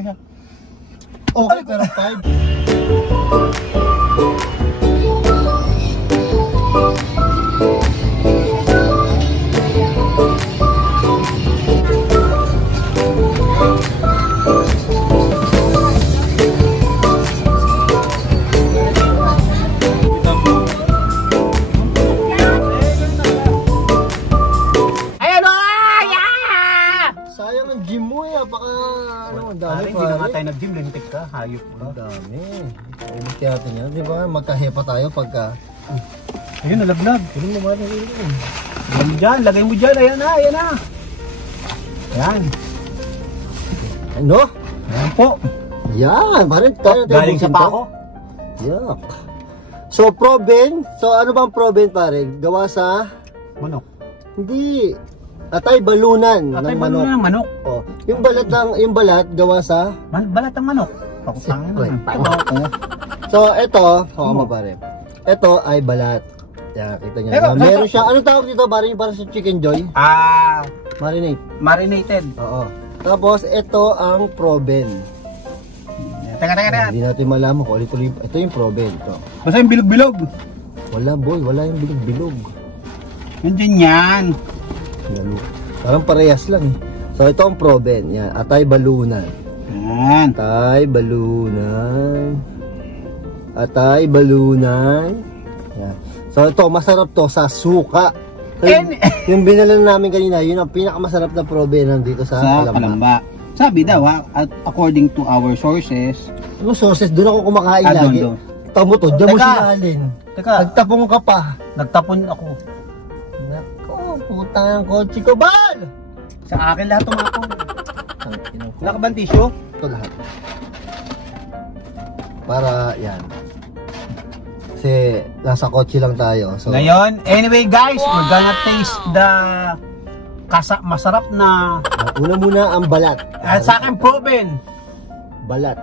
okay ka. Okay, pero 5. Hindi na nga tayo nag-gym, lintik ka, hayop ka. Ang dami. Ulit kaya natin yan. Di ba? Magkahepa tayo pagka... Ayun, nalaglag. Tulong naman ang ilong. Lagay mo dyan, lagay mo dyan. Ayan na, ayan na. Ayan. Ano? Ayan po. Yan. Parang tayo natin. Galing sa pako. Yuck. So, proben. So, ano bang proben pare? Gawa sa... Manok. Hindi. Atay balunan Atay ng manok. balunan ng manok. Oh, yung balat gawa sa balat ng manok. Pakutangin naman. So, ito, mo pare. Ito ay balat. Yan, kita niyo. Meron siya. Anong tawag dito? Parang para sa chicken joy? Marinate. Marinated. Oo. Tapos ito ang proben. Teka. Hindi natin malaman kung ulit-ulit. Ito yung proben. Ito. Basta yung bilog-bilog. Wala boy, wala yung bilog-bilog. Nandiyan yan. Parang parehas lang eh. So ito ang proben. Yan, atay balunan. Yan. Atay balunan. Atay balunan. Yan. So ito, masarap to sa suka. So, yung binalan namin kanina, yun ang pinakamasarap na proben dito sa Calamba. Sabi daw according to our sources. Ano sources? Doon ako kumakain lagi. Tamo to, dyan mo sinalin. Teka. Nagtapong ka pa. Nagtapon ako. Nako, putang ang kotse ko, Bal! Sa akin lahat tumapon. Wala ka bang tissue? Ito lahat. Para yan. Kasi nasa kotse lang tayo. So, ngayon, anyway guys, we're gonna taste the masarap na una muna ang balat. at sa akin proven. Balat.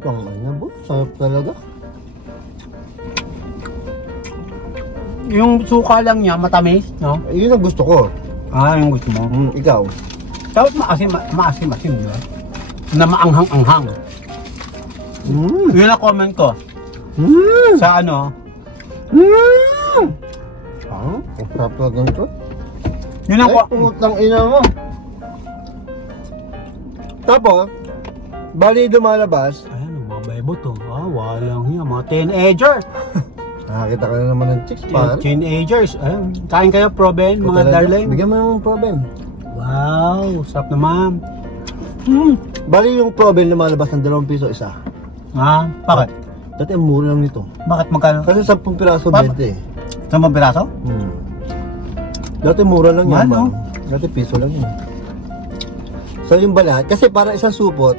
Pang ano po? Sarap talaga. Yung suka lang niya, matamis, no? Yun ang gusto ko. Yung gusto mo. Ikaw? Dapat maasim, diba? Na maanghang-anghang. Yun ang comment ko. Sa ano? Ang sarap na ganito. Yun ang putang ina mo. Tapos, bali lumalabas. Ayan, mga bebo to. Walang yan. Mga teenager. Nakakita ka na naman ng chicks, par. Teenagers. Ayun. Kain kayo, proben, mga darling. Bigyan mo ng proben. Wow, sarap naman. Bali yung proben lumalabas ng 2 piso isa. Bakit? Dati ang mura lang nito. Bakit magkano? Kasi 10 piraso 20 eh. 10 piraso? Dati mura lang yan. Ano? Dati piso lang yun. So yung balat, kasi para isang supot,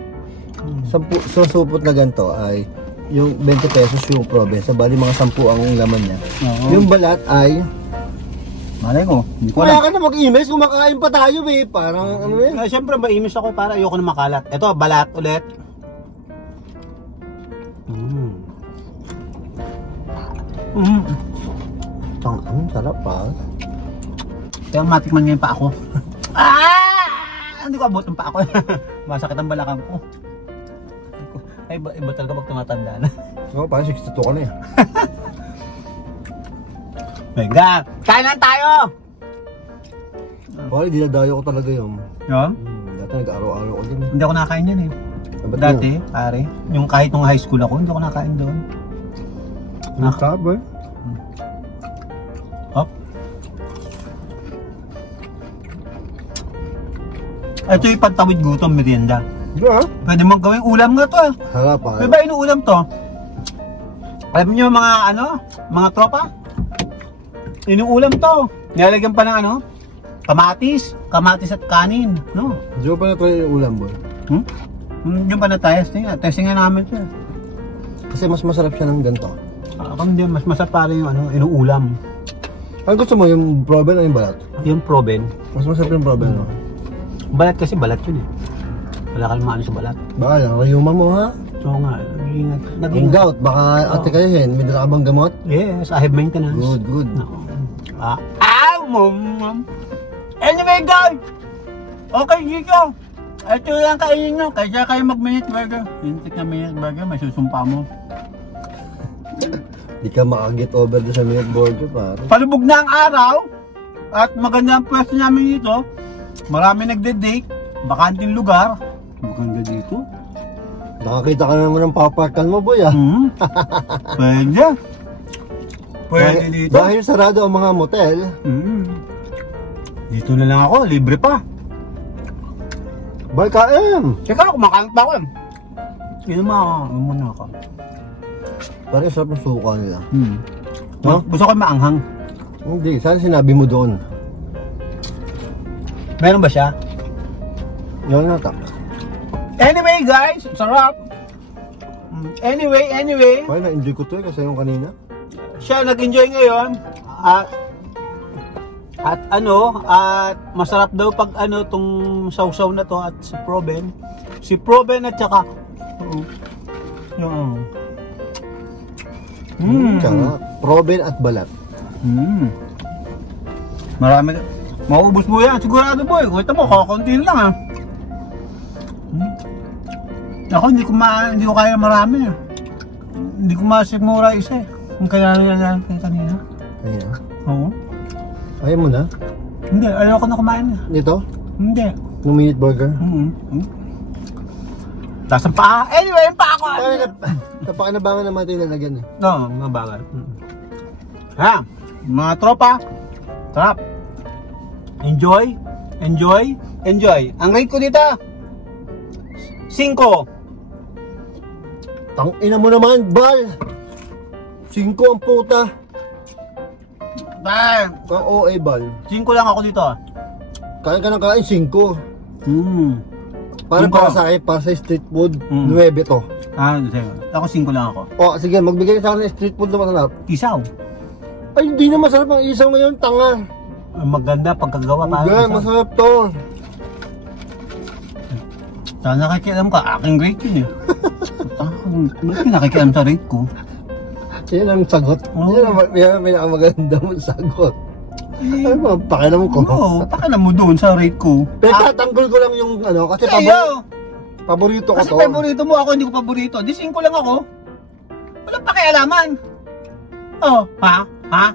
isang supot na ganito ay yung 20 pesos yung proben. So bali mga 10 ang laman niya. Yung balat ay malay ko. Wala ka na mag-imis, kumakain pa tayo eh. Parang ano eh. Siyempre maimis ako para ayoko na makalat. Ito, balat ulit. Sarap pa. Kaya matikman ngayon pa ako. Hindi ko abot ng pa ako. Masakit ang balakang ko. Ay, iba talaga pag tumatanda na. Oo, parang 62 ka na eh. Venga, kainan tayo! Pare, dinadayo ko talaga yun. Yung? Dati nag-araw-araw ko din. Hindi ako nakain yan eh. Dati, pare, yung kahit nung high school ako, hindi ako nakain doon. Nakaba eh. Hop. Ito yung pantawid gutom, merienda. Yeah. Pwede mong gawing ulam nga to eh. Harap pa. Pwede ba inuulam to? Alam niyo mga ano, mga tropa? Inuulam to. Nilalagyan pa ng ano? Kamatis at kanin, no? Diyo pa na try yung ulam, boy. Yung pa na testing nga namin to. Kasi mas masarap siya ng ganito. Kung hindi, mas masarap pala yung ano, inuulam. Ang gusto mo, yung proben o yung balat? Yung proben. Mas masarap yung proben, no? Balat kasi balat yun eh. Wala ka naman sa balat. Baka lang, rayuman mo ha? Oo nga, Yung gout, baka ate kayo hen, may dala ka bang gamot? Yes, I have maintenance. Good. No. Mom. Anyway guys, okay Giko, Ito lang kainin nyo, kaysa kayo mag-minute burger. Hintik na minute burger, may susumpa mo. Di ka makaget over doon sa minute burger, pare. Palubog na ang araw, at maganda ang pwesto namin dito. Marami nagde-date, bakanting lugar. Maganda dito. Nakakita ka naman ng paparkan mo, boy, ah. Pwede. Pwede dito. Dahil sarado ang mga motel. Dito na lang ako, libre pa. Boy, kain! Teka, kumakain pa ako eh. Yun muna ako. Parang sarap ng suka nila. No? Gusto ko maanghang. Hindi, sana sinabi mo doon. Meron ba siya? Yan nata. Anyway guys, sarap. Anyway. Boy, na-enjoy ko to eh, kasi yung kanina. Siya nag-enjoy ngayon. At masarap daw pag tong sausaw na to at si Proben. Si Proben at saka Sarap. Proben at balat. Marami. Maubos mo yan, sigurado boy. Kita mo, kakunti lang ha. Ako hindi ko kaya marami. Hindi ko masimura isa eh. Kung kaya yan kanina. Ayan. Oo. Ayaw mo na? Hindi, ayaw ko na kumain na. Dito? Hindi. Yung minute burger? Tapos ang paa. Anyway, yung paa ko. Napakinabangan naman ito yung lalagyan eh. Oo, mga bagay. Ha, mga tropa. Sarap. Enjoy. Ang rate ko dito 5. Tangina mo naman, Bal! 5 ang puta. Bang! Ang OA, Bal. 5 lang ako dito. Kain ka ng kain, 5. Para 5. sa akin, para sa street food, 9 to. Ako 5 lang ako. O, sige, magbigay ka sa akin ng street food na masarap. Isaw. Ay, hindi na masarap ang isaw ngayon, tanga. Maganda pagkagawa para Hindi, masarap to. Sana nakikialam ka, aking rate yun eh. Bakit nakikialam sa rate ko? Yan ang sagot. Yan ang pinakamaganda mong sagot. Ay mo, pakialam ko. Oo, pakialam mo doon sa rate ko. Pero tatanggol ko lang yung kasi paborito ko kasi to. Kasi paborito mo, ako hindi ko paborito. Di 5 lang ako. Walang pakialaman. Oh, ha?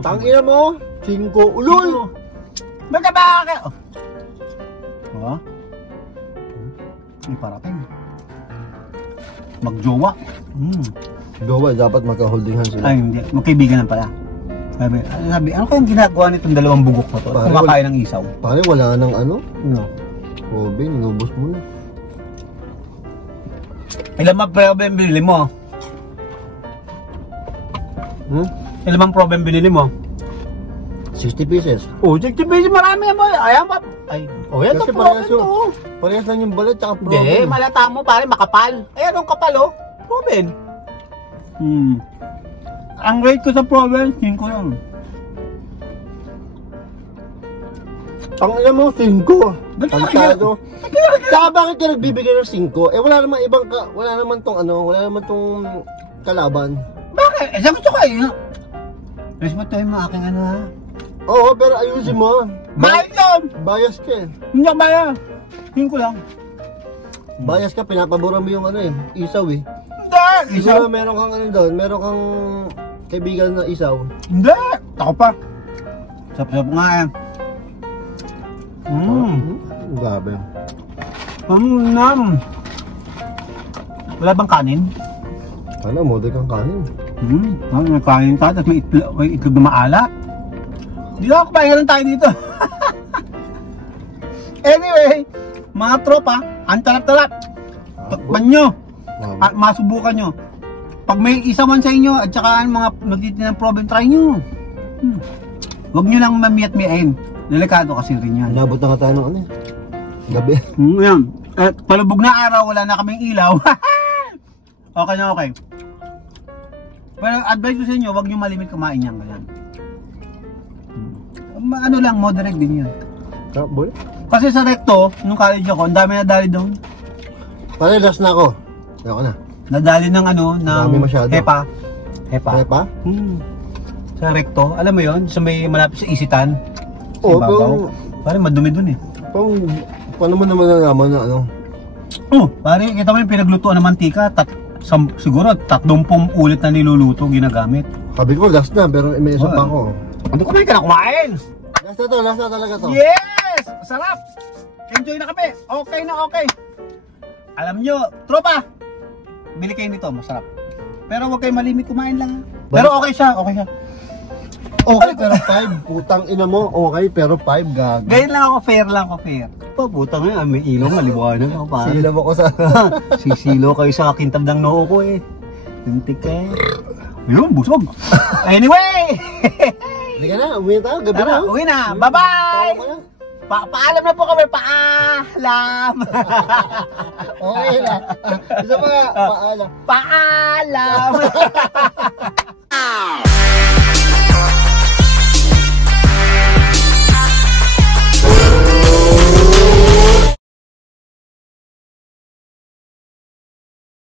Tangina mo, 5. Uloy! Baga ba ka? Oh. May parating. Magjowa. Jowa, dapat magka-holding hands sila. Ay, hindi. Magkaibigan lang pala. Sabi, ano kayang ginagawa nitong dalawang bugok ko to? Kumakain ng isaw. Pare, wala nang ano? No. Robin, inubos mo na. Ilang mga problem binili mo? Ilang mga problem binili mo? 60 pieces. Oh, 60 pieces marami mo. Ayan ba? Ay, oh, yan kasi ang problem to. Parehas lang yung balat tsaka problem. Hindi, malata mo pare, makapal. Ayan ang kapal oh. Problem. Ang rate ko sa problem, 5 lang. Tangina mo, 5. Tantado. Tsaka bakit ka nagbibigay ng 5? Eh wala naman wala naman tong kalaban. Bakit? Eh, gusto ko eh. Respetuhin mo aking ano ha. Oo, pero ayusin mo. Mahal yun! Bias ka eh. Hindi ako bayad. 5 lang. Bias ka, pinapabura mo yung isaw eh. Hindi! Siguro meron kang doon, meron kang kaibigan na isaw. Hindi! Ako pa. Sap-sap nga eh. Grabe. Wala bang kanin? Ano, model kang kanin. May kanin tayo, tapos may itlog na maalat. Hindi ako pahinga lang tayo dito. Anyway, mga tropa, ang tarap-tarap. Takpan nyo. At masubukan nyo. Pag may isawan sa inyo at saka mga nagtitinang problem, try nyo. Huwag nyo lang mamiyat-miyain. Delikado kasi rin yan. Nabot na ka tayo ng gabi. Yan. At palubog na araw, wala na kaming ilaw. Okay na okay. Pero advice ko sa inyo, huwag nyo malimit kumain yan. Ano lang, moderate din yan. Boy? Kasi sa recto, nung college ako, ang dami nadali doon. Last na ako. Ayoko na. Nadali ng Dami masyado. hepa. Hepa? Sa recto, alam mo yon, sa may malapit sa isitan. Oo, pero parang madumi dun eh. Pang Paano mo naman nalaman na ano? Oh, pare, kita mo yung pinaglutuan ng mantika, siguro 30 ulit na niluluto ginagamit. Sabi ko, last na, pero may isa pa ako. Ano kumain ka na kumain? Last na talaga to. Yes! Sarap! Enjoy na kami. Okay na okay. Alam nyo, tropa, bili kayo nito, masarap. Pero huwag kayo malimit, kumain lang. Pero okay siya, okay siya. Okay, pero 5. Putang ina mo. Okay, pero 5 gag. Ganyan lang ako, fair lang ako, fair. Pa, putang nga, may ilaw, maliwanag ako pa. Sila mo ko sa... Sisilo kayo sa kintab ng noo ko eh. Tintik eh. Ayun, busog. Anyway! Hindi ka na, uwi na tayo, gabi na. Uwi na, bye-bye! Paalam na po kami, paalam! Okay na. Isa pa nga, paalam. Paalam!